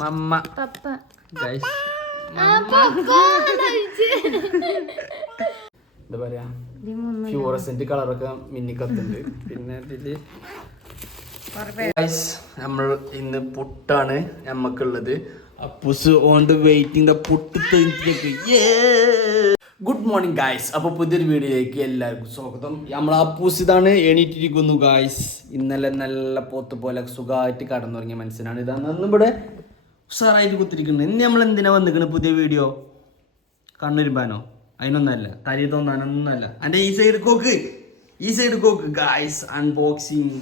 മമ്മ guys എന്താ പറയാ fluorescent കളറൊക്കെ മിന്നിക്കത്തുണ്ട്. പിന്നെ ഇതില് നമ്മൾ ഇന്ന് പുട്ടാണ് നമ്മക്കുള്ളത്. Appoos on the waiting the puttu. Good morning guys. അപ്പോൾ പുതിയൊരു വീഡിയോയിലേക്ക് എല്ലാവർക്കും സ്വാഗതം. നമ്മൾ അപ്പൂസ് ഇതാണ് എണീറ്റിരിക്കുന്നു ഗായ്സ്. ഇന്നലെ നല്ല പോത്ത് പോലെ സുഖമായിട്ട് കടന്നുറങ്ങിയ മനുഷ്യനാണ്. ഇതാണ് ഇവിടെ ഉഷാറായിട്ട് കുത്തിരിക്കുന്നത്. ഇന്ന് നമ്മൾ എന്തിനാ വന്നിരിക്കുന്നത് പുതിയ വീഡിയോ? കണ്ണുരുമ്പാനോ? അതിനൊന്നല്ല, തരി തോന്നാനൊന്നുമല്ല. എൻ്റെ ഈ സൈഡ് കോക്ക് ഗായ്സ്. അൺബോക്സിങ്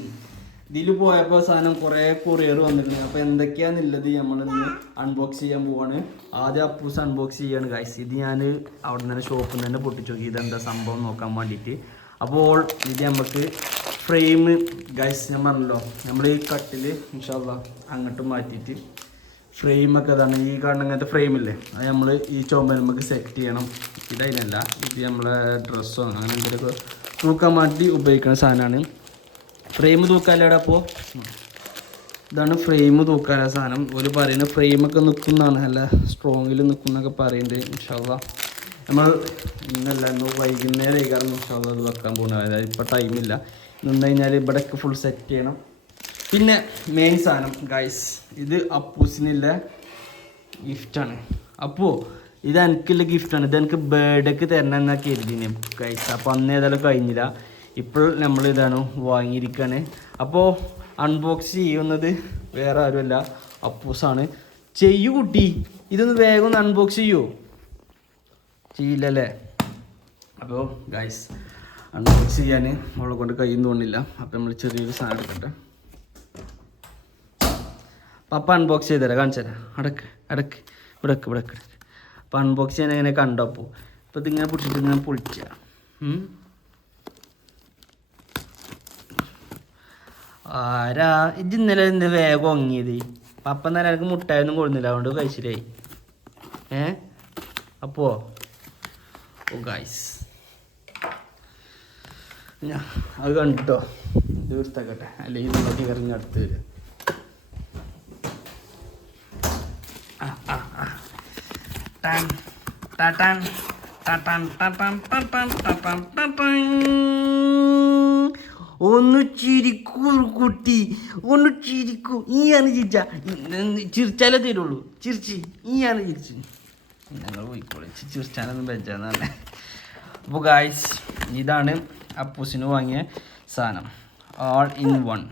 ഇതിൽ പോയപ്പോൾ സാധനം കുറേ കൊറിയർ വന്നിട്ടുണ്ട്. അപ്പോൾ എന്തൊക്കെയാണെന്നുള്ളത് നമ്മളിന്ന് അൺബോക്സ് ചെയ്യാൻ പോവാണ്. ആദ്യം അപ്പൂസ് അൺബോക്സ് ചെയ്യാണ് ഗൈസ്. ഇത് ഞാൻ അവിടെ നിന്ന് ഷോപ്പിൽ നിന്ന് തന്നെ പൊട്ടിച്ചു നോക്കി ഇതെന്താ സംഭവം നോക്കാൻ വേണ്ടിയിട്ട്. അപ്പോൾ ഇത് നമുക്ക് ഫ്രെയിം ഗൈസ് ഞാൻ പറഞ്ഞല്ലോ, നമ്മൾ ഈ കട്ടിൽ ഇൻഷാല്ലാ അങ്ങോട്ട് മാറ്റിയിട്ട് ഫ്രെയിമൊക്കെ ഇതാണ് ഈ കാണുന്ന അങ്ങനത്തെ ഫ്രെയിമില്ലേ, അത് നമ്മൾ ഈ ചുമൽ നമുക്ക് സെറ്റ് ചെയ്യണം. ഇതതിനല്ല, ഇത് നമ്മളെ ഡ്രസ്സോ അങ്ങനെ എന്തെങ്കിലുമൊക്കെ തൂക്കാൻ വേണ്ടി ഉപയോഗിക്കുന്ന സാധനമാണ്. ഫ്രെയിം തൂക്കാലയുടെ. അപ്പോൾ ഇതാണ് ഫ്രെയിം തൂക്കാല സാധനം. ഒരു പറയുന്നത് ഫ്രെയിമൊക്കെ നിൽക്കുന്നതാണ്, നല്ല സ്ട്രോങ്ങിൽ നിൽക്കുന്നൊക്കെ പറയുന്നുണ്ട്. ഇൻഷാല്ലാ നമ്മൾ ഇന്ന് വൈകുന്നേരം കാരണം ഇൻഷാല്ലാ അത് വെക്കാൻ പോകുന്നത്. അതായത് ഇപ്പോൾ ടൈമില്ല. നിന്ന് കഴിഞ്ഞാൽ ഇവിടെയൊക്കെ ഫുൾ സെറ്റ് ചെയ്യണം. പിന്നെ മെയിൻ സാധനം ഗൈസ്, ഇത് അപ്പൂസിനുള്ള ഗിഫ്റ്റാണ്. അപ്പോൾ ഇത് എനിക്കുള്ള ഗിഫ്റ്റാണ്. ഇത് എനിക്ക് ബർത്ത്ഡേക്ക് തരണം എന്നൊക്കെ എഴുതിന് ഗൈസ്. അപ്പോൾ അന്ന് ഏതായാലും കഴിഞ്ഞില്ല. ഇപ്പോൾ നമ്മൾ ഇതാണ് വാങ്ങിയിരിക്കുകയാണ്. അപ്പോൾ അൺബോക്സ് ചെയ്യുന്നത് വേറെ ആരുമല്ല, അപ്പൂസാണ്. ചെയ്യൂ കുട്ടി, ഇതൊന്ന് വേഗം ഒന്ന് അൺബോക്സ് ചെയ്യൂ. ചെയ്യില്ലല്ലേ? അപ്പോൾ ഗൈസ് അൺബോക്സ് ചെയ്യാൻ അവളെ കൊണ്ട് കഴിയുന്ന തോന്നില്ല. അപ്പോൾ നമ്മൾ ചെറിയൊരു സാധനം എടുക്കട്ടെ. പപ്പ അൺബോക്സ് ചെയ്ത് തരാം, കാണിച്ചു തരാം. അടക്ക് ഇവിടെ. അപ്പോൾ അൺബോക്സ് ചെയ്യാൻ എങ്ങനെ കണ്ടപ്പോൾ അപ്പോൾ ഇതിങ്ങനെ പിടിച്ചിട്ട് ഇങ്ങനെ പൊളിച്ച. ആരാ ഇത് ഇന്നലെ എന്ത് വേഗം ഒങ്ങിയത്? പപ്പ എന്നാലും എനിക്ക് മുട്ടായൊന്നും കൊടുന്നില്ല, അതുകൊണ്ട് കഴിച്ചിട്ടായി. അപ്പോൾ ഓ ഗൈസ് ഞാൻ അത് കണ്ടിട്ടോ തീർത്താക്കട്ടെ, അല്ലെങ്കിൽ നമുക്ക് ഇറങ്ങി അടുത്ത് വരും. ഒന്ന് ചിരിക്കൂ കുട്ടി, ഒന്ന് ചിരിക്കൂ. ഈയാണ് ചിരിച്ചാലേ തരുള്ളൂ. ഈയാണ് ചിരിച്ചു. ഞങ്ങൾ പോയിക്കോളെ, ചിരിച്ചാലൊന്നും വെച്ചാന്നല്ലേ. അപ്പോൾ ഗായ്സ് ഇതാണ് അപ്പൂസിന് വാങ്ങിയ സാധനം, ഓൾ ഇൻ വൺ.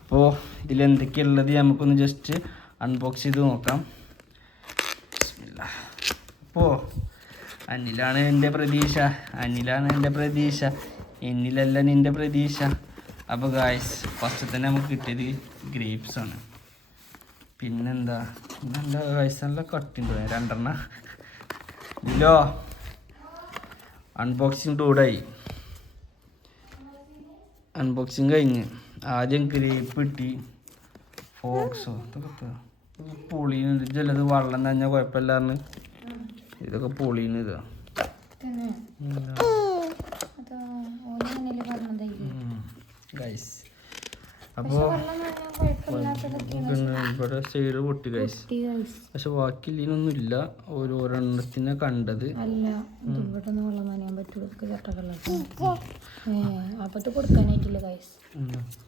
അപ്പോൾ ഇതിലെന്തൊക്കെയുള്ളത് നമുക്കൊന്ന് ജസ്റ്റ് അൺബോക്സ് ചെയ്ത് നോക്കാം. അപ്പോൾ അന്നിലാണ് എൻ്റെ പ്രതീക്ഷ, എന്നിലല്ല നിൻ്റെ പ്രതീക്ഷ. അപ്പോൾ ഗായ്സ് ഫസ്റ്റ് തന്നെ നമുക്ക് കിട്ടിയത് ഗ്രേപ്സ് ആണ്. പിന്നെന്താ നല്ല ഗായ്സ് നല്ല കട്ടുണ്ട്, 2 ഇതിലോ അൺബോക്സിങ് ടൂടായി. അൺബോക്സിങ് കഴിഞ്ഞ് ആദ്യം ഗ്രേപ്പ് കിട്ടി, ഫോക്സോ ഇതൊക്കെ പൊളീനുണ്ട്. ചിലത് വെള്ളം നനഞ്ഞാൽ കുഴപ്പമില്ലാന്ന്, ഇതൊക്കെ പൊളീന്. ഇതാ ഗൈസ്. അപ്പോൾ ഇവിടെ സൈഡ് പൊട്ടി ഗൈസ്, പക്ഷെ ബാക്കിയില്ലൊന്നും ഇല്ല. ഓരോരെണ്ണത്തിനെ കണ്ടത്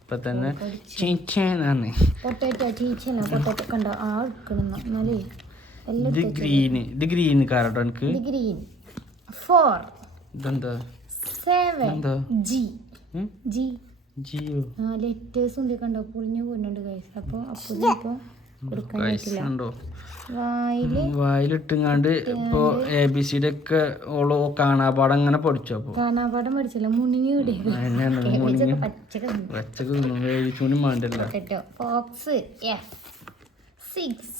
ഇപ്പൊ തന്നെ ചീച്ചാണ്. ഇത് ഗ്രീൻ കാരട്ടോ എനിക്ക്. ഇതെന്താ ജിയോ ലെറ്റേഴ്സ് ഉണ്ട് കണ്ടോ, പൊളിഞ്ഞു പോകുന്നുണ്ട് ഗൈസ്. അപ്പോൾ അപ്പോ കൊടുക്കാനോ വായിലിട്ടുങ്ങാണ്ട് ഇപ്പൊ ABCD ഒക്കെ ഓളോ കാണാപാടം അങ്ങനെ പഠിച്ചു. അപ്പൊ കാണാപാടം പഠിച്ചല്ല, മുണിഞ്ഞു പച്ചക്ക് വേവിച്ചൂടി മാണ്ടല്ല. ഫോക്സ് F6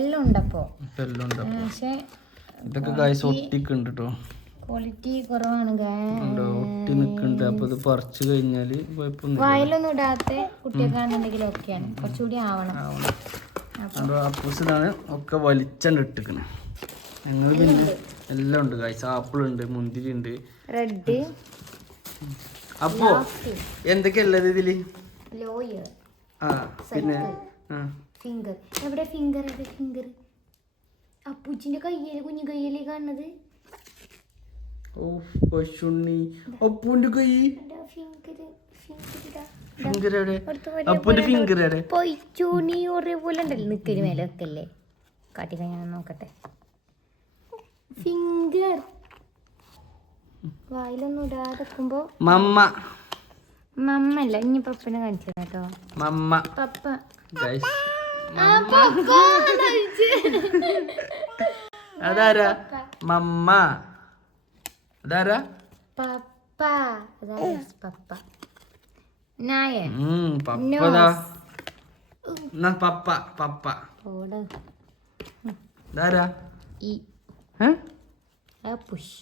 എല്ലാം ഉണ്ടപ്പോ. പക്ഷെ ഇതൊക്കെ ഗൈസ് ഒട്ടിക്കുണ്ട് കേട്ടോ, ക്വാളിറ്റി കുറവാണ്. ഒട്ടി നിക്കുന്നുണ്ട്. അപ്പൊ ഇത് പറിച്ചു കഴിഞ്ഞാല് കുഴപ്പമൊന്നും വായിലൊന്നും ഇടാത്ത കുട്ടിയൊക്കെയാണെന്നുണ്ടെങ്കിൽ ഓക്കെയാണ്, കുറച്ചുകൂടി ആവണം. അപ്പൂസിനാണ് ഒക്കെ വലിച്ചണ്ട് ഇട്ടിക്കണേ. ഞങ്ങൾ പിന്നെ എല്ലാം ഉണ്ട് ഗൈസ്. ആപ്പിൾ ഉണ്ട്, മുന്തിരി ഉണ്ട്, റെഡ്. അപ്പോ എന്തൊക്കെയുള്ളത് ഇതില്? ലോയർ, പിന്നെ ഫിംഗർ എവിടെ ഫിംഗർ അപ്പൂച്ചിന്റെ കയ്യില് കുഞ്ഞു കയ്യില് കാണുന്നത് അപ്പൂന്റെ കൈ പൊയ്ച്ചൂണി പോലെ ഉണ്ടല്ലോ നിക്കല് മേലെ വെക്കല്ലേ കാട്ടി കഴിഞ്ഞാൽ നോക്കട്ടെ ഫിംഗർ വായിലൊന്നും ഇടാതെ വെക്കുമ്പോ മമ്മല്ല ഇനി പപ്പനെ കാണിച്ചു കേട്ടോ പപ്പ അതാരാ മമ്മ അതാരാ പപ്പ പപ്പ നായ പപ്പ പപ്പ ഓടാ ഇതാരാ ഈ പുഷ്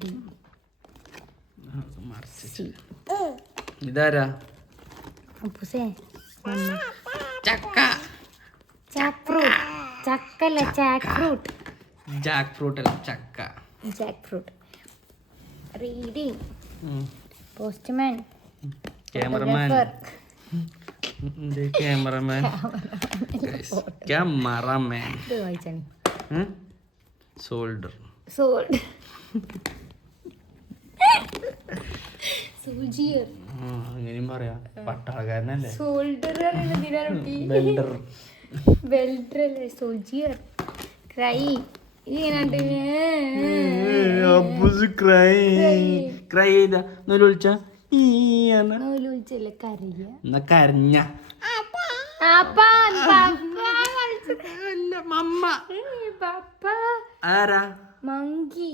ഡി ഇതാരാ അപ്പുസേ ചക്ക ചക്കല്ല ജാക്ക് ഫ്രൂട്ട് അല്ല ചക്ക Jack fruit reading postman cameraman solder അങ്ങനെയും പറയാ പട്ടാളക്കാരനല്ലേ വെൽഡർ അല്ലേ സോൾജിയർ ക്രൈ കരഞ്ഞ ആരാ മങ്കി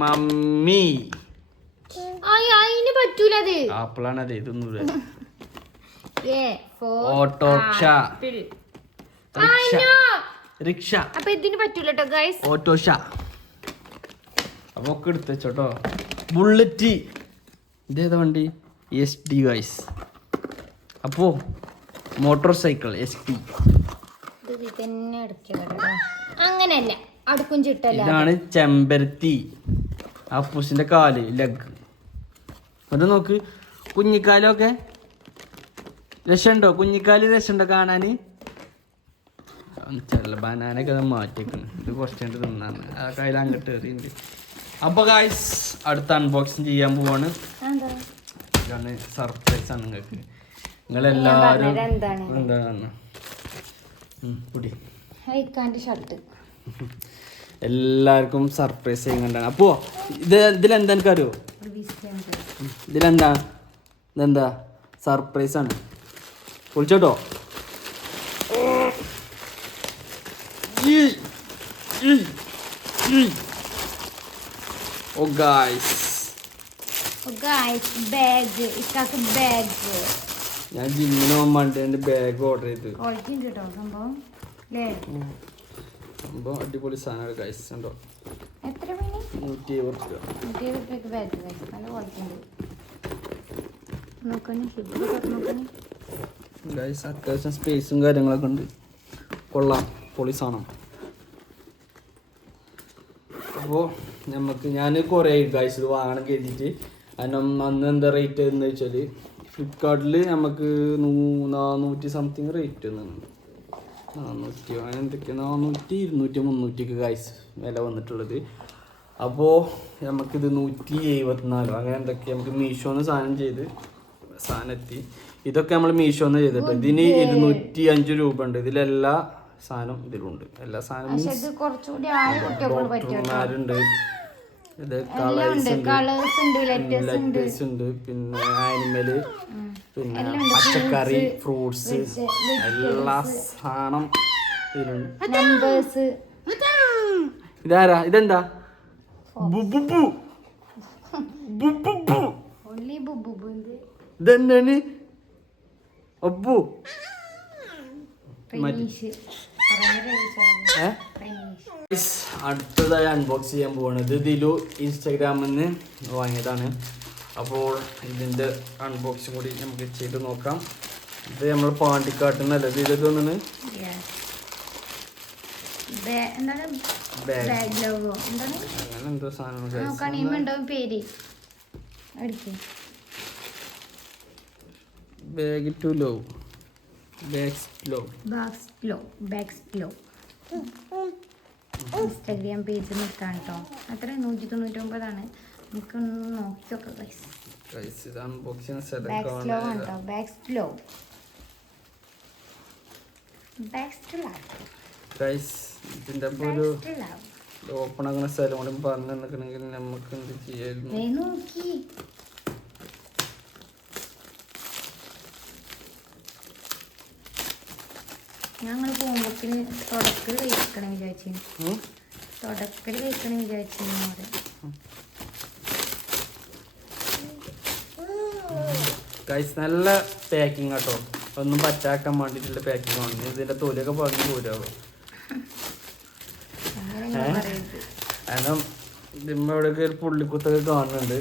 മമ്മി അതിന് പറ്റൂലത് ആപ്പിളാണത് ഇതൊന്നും ഓട്ടോറിക്ഷ റിക്ഷ അപ്പൊ ഇതിന് പറ്റൂലട്ടോ ഗൈസ് ഓട്ടോഷ അപ്പൊ ഒക്കെ എടുത്ത് വെച്ചോട്ടോ ബുള്ളറ്റ് ഇതേതാ വണ്ടി SD ഗൈസ് അപ്പോ മോട്ടോർ സൈക്കിൾ SD തന്നെ അങ്ങനെയല്ല അടുക്കും ചിട്ടല്ല ഇതാണ് ചെമ്പരത്തി അപ്പൂസിന്റെ കാല് ലെഗ് അത് നോക്ക് കുഞ്ഞിക്കാലൊക്കെ രസമുണ്ടോ കുഞ്ഞിക്കാല് രസമുണ്ടോ കാണാന് ചെല്ല ബനാനൊക്കെ മാറ്റിയേക്കണം ഇത് കുറച്ചുകൊണ്ട് തിന്നാണ് ആ കയ്യിൽ അങ്ങോട്ട് എറിയുണ്ട് അപ്പൊ ഗായ്സ് അടുത്ത അൺബോക്സിങ് ചെയ്യാൻ പോവാണ് ഇതാണ് സർപ്രൈസ് ആണ് നിങ്ങൾക്ക് നിങ്ങളെല്ലാരും എന്താണ് കുടി ഷർട്ട് എല്ലാവർക്കും സർപ്രൈസ് ചെയ്യുന്നുണ്ടാണ് അപ്പോ ഇതിലെന്താ എനിക്കറിയോ ഇതെന്താ സർപ്രൈസ് ആണ് പൊളിച്ചോട്ടോ ഓ ഗായ്സ് ബാഗ് ഞാൻ ജിമ്മിന് പോകുമ്പോൾ എൻ്റെ ബാഗ് ഓർഡർ ചെയ്ത് സംഭവം അടിപൊളി സാധനമാണ് ഗായ്സ് ഉണ്ടോ 170 ഗായ്സ് അത്യാവശ്യം സ്പേസും കാര്യങ്ങളൊക്കെ ഉണ്ട് കൊള്ളാം പൊളി സാധനം അപ്പോൾ ഞാൻ കുറേ ഗായ്സ് ഇത് വാങ്ങണം കരുതിയിട്ട് കാരണം അന്ന് എന്താ റേറ്റ് എന്ന് വെച്ചാൽ ഫ്ലിപ്കാർട്ടിൽ നമുക്ക് 400 സംതിങ് റേറ്റ് വന്നിട്ടുണ്ട് 400 അങ്ങനെ എന്തൊക്കെയാണ് 400 200 300 ഗായ്സ് വില വന്നിട്ടുള്ളത് അപ്പോൾ നമുക്കിത് 174 അങ്ങനെ എന്തൊക്കെ നമുക്ക് മീഷോന്ന് സാധനം എത്തി ഇതൊക്കെ നമ്മൾ മീഷോന്ന് ചെയ്തിട്ട് ഇതിന് 205 രൂപ ഉണ്ട് ഇതിലെല്ലാ സാധനം ഇതിലുണ്ട് എല്ലാ സാധനവും ഡോക്ടർമാരുണ്ട് ഇത് കളേഴ്സ് ഉണ്ട് പിന്നെ ആനിമല് പിന്നെ പച്ചക്കറി ഫ്രൂട്ട്സ് എല്ലാ സാധനം ഇതിലുണ്ട് ഇതാരാ ഇതെന്താ ഇതെന്താണ് അപ്പു അടുത്തതായി അൺബോക്സ് ചെയ്യാൻ പോവാണ് ദിലു ഇൻസ്റ്റാഗ്രാമിൽ നിന്ന് വാങ്ങിയതാണ് അപ്പോൾ ഇതിൻ്റെ അൺബോക്സിങ് കൂടി നമുക്ക് ചെയ്ത് നോക്കാം ഇത് നമ്മൾ പാണ്ടിക്കാട്ടിൽ നിന്നല്ല ഇതിൽ തോന്നുന്നു അങ്ങനെ എന്തോ സാധനം അടിക്കും. ബാഗ് ടു ലോ, ബാഗ് സ്ലോ. ഇൻസ്റ്റാഗ്രാം പേജ് നിൽക്കാണ് കേട്ടോ. അത്ര 199 നമുക്കൊന്ന് നോക്കി നോക്കാം ഗൈസ്. ഇത് അൺബോക്സിങ് ബാക്ക് സ്ലോ ആണ് കേട്ടോ. ഇതിന്റെ ഒരു ഓപ്പൺ ആകുന്ന സ്ഥലം കൂടി പറഞ്ഞു നിൽക്കണമെങ്കിൽ നമുക്ക് എന്ത് ചെയ്യായിരുന്നു? നോക്കി ഞങ്ങൾ പോകുമ്പോക്കിന് തുടക്കൽ കഴിക്കണം വിചാരിച്ചിരുന്നു. ഗൈസ് നല്ല പാക്കിംഗ് കേട്ടോ. ഒന്നും പറ്റാക്കാൻ വേണ്ടിയിട്ടുള്ള പാക്കിംഗ് ആണ്. ഇതിന്റെ തൊലിയൊക്കെ പറഞ്ഞു പോരാവോ. കാരണം ഇതിമ്മ എവിടെയൊക്കെ ഒരു പുള്ളിക്കുത്തൊക്കെ കാണുന്നുണ്ട്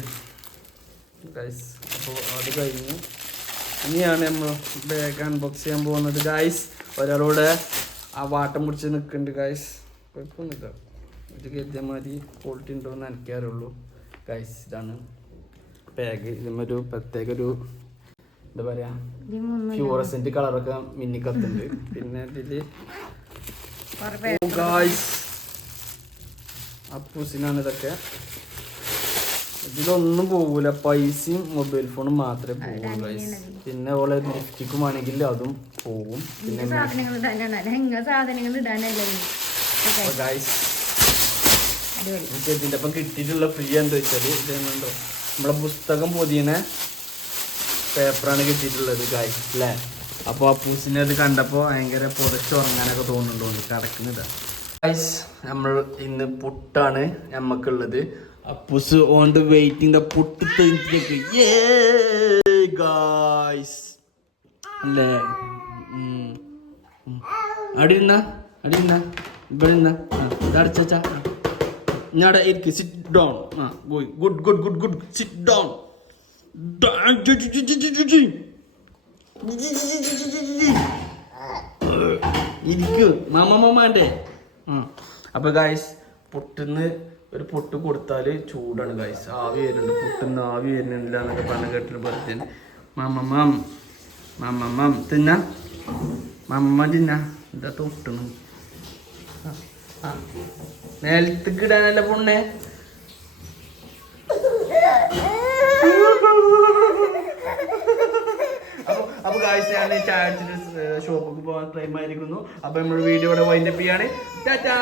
ഗൈസ്. അപ്പോൾ അത് കഴിഞ്ഞു ഇനിയാണ് നമ്മൾ ബാഗ് അൺബോക്സ് ചെയ്യാൻ പോകുന്നത് ഗൈസ്. ഒരാളോടെ ആ വാട്ടം പിടിച്ച് നിൽക്കുന്നുണ്ട് ഗൈസ്. കുഴപ്പമൊന്നുമില്ല, ഇത് കരുതിയ മാതിരി ക്വാളിറ്റി ഉണ്ടോയെന്ന് എനിക്കറിയുള്ളൂ ഗൈസ്. ഇതാണ് ബാഗ്. ഇതിമൊരു പ്രത്യേക ഒരു എന്താ പറയുക ഫ്യൂറസെന്റ് കളറൊക്കെ മിന്നിക്കത്തുണ്ട്. പിന്നെ ഇതില് ഗൈസ് അപ്പൂസിനാണ് ഇതൊക്കെ. ഇതിലൊന്നും പോകൂല, പൈസയും മൊബൈൽ ഫോണും മാത്രമേ പോകൂ ഗൈസ്. പിന്നെ ഓളെ ലിപ്സ്റ്റിക്കും ആണെങ്കിൽ അതും പോകും. പിന്നെ ഗൈസ് ഇതിന്റെ ഒപ്പം കിട്ടിയിട്ടുള്ള ഫ്രീ എന്താ വെച്ചാൽ ഇതുണ്ടോ, നമ്മളെ പുസ്തകം പൊതിയുന്ന പേപ്പറാണ് കിട്ടിയിട്ടുള്ളത് ഗൈസ് അല്ലേ. അപ്പോൾ അപ്പൂസിനെ അത് കണ്ടപ്പോൾ ഭയങ്കര പുറച്ചുറങ്ങാനൊക്കെ തോന്നുന്നുണ്ടോ കിടക്കുന്നില്ല ഗൈസ്. നമ്മൾ ഇന്ന് പുട്ടാണ് നമുക്കുള്ളത്. Appoos on the waiting the puttu guys അല്ലേ. അടിയിരുന്ന ഇവിടെ ഇരുന്ന അടച്ചാ ഞാടെ ഇരിക്ക്. Sit down. Good good good good. Sit down. ഇരിക്കൂ മാമാന്റെ. അപ്പൊ ഗൈസ് പുട്ടിന്ന് ഒരു പൊട്ട് കൊടുത്താൽ ചൂടാണ് ഗൈസ്. ആവി വരുന്നുണ്ട്, പുട്ടിന്ന് ആവി വരുന്നില്ല എന്നൊക്കെ പറഞ്ഞ കേട്ടിട്ട് പറഞ്ഞ മാമ തിന്ന എന്താ തൊട്ടണു നേരത്തേക്ക് ഇടാനല്ല പൊണ്ണേ. അപ്പൊ ഗായ്സ് ഞാൻ ചായ ഷോപ്പിൽ പോകാൻ ടൈം ആയിരിക്കുന്നു. അപ്പൊ നമ്മൾ വീഡിയോ ഇവിടെ വൈൻഡപ്പ് ചെയ്യാണ്. ടാറ്റാ.